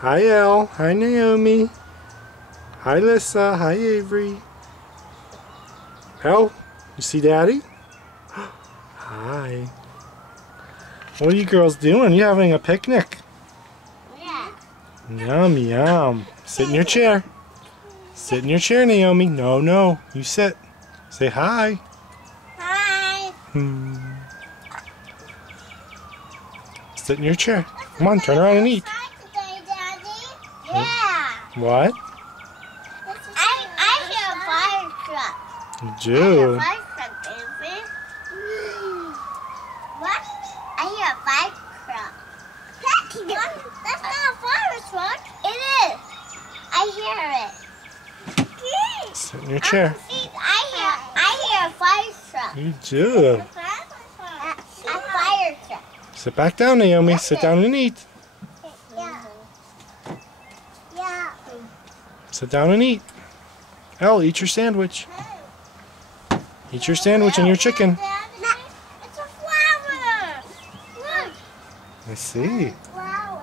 Hi, Elle. Hi, Naomi. Hi, Lissa. Hi, Avery. Elle, you see Daddy? Hi. What are you girls doing? You having a picnic? Yeah. Yum, yum. Sit in your chair. Sit in your chair, Naomi. No, no. You sit. Say hi. Hi. Sit in your chair. Come on, turn around and eat. Today, Daddy? Yeah. What? I hear a fire truck. You I hear do. a fire truck, baby. What? I hear a fire truck. That's not a fire truck. It is. I hear it. Sit in your chair. I hear a fire truck. You do. A fire truck. Sit back down, Naomi. Sit down and eat. Yeah. Yeah. Sit down and eat. Elle, eat your sandwich. Eat your sandwich and your chicken. It's a flower. Look. I see. Flower.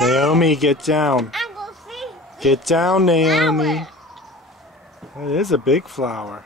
Naomi, get down. Get down, Naomi. That is a big flower.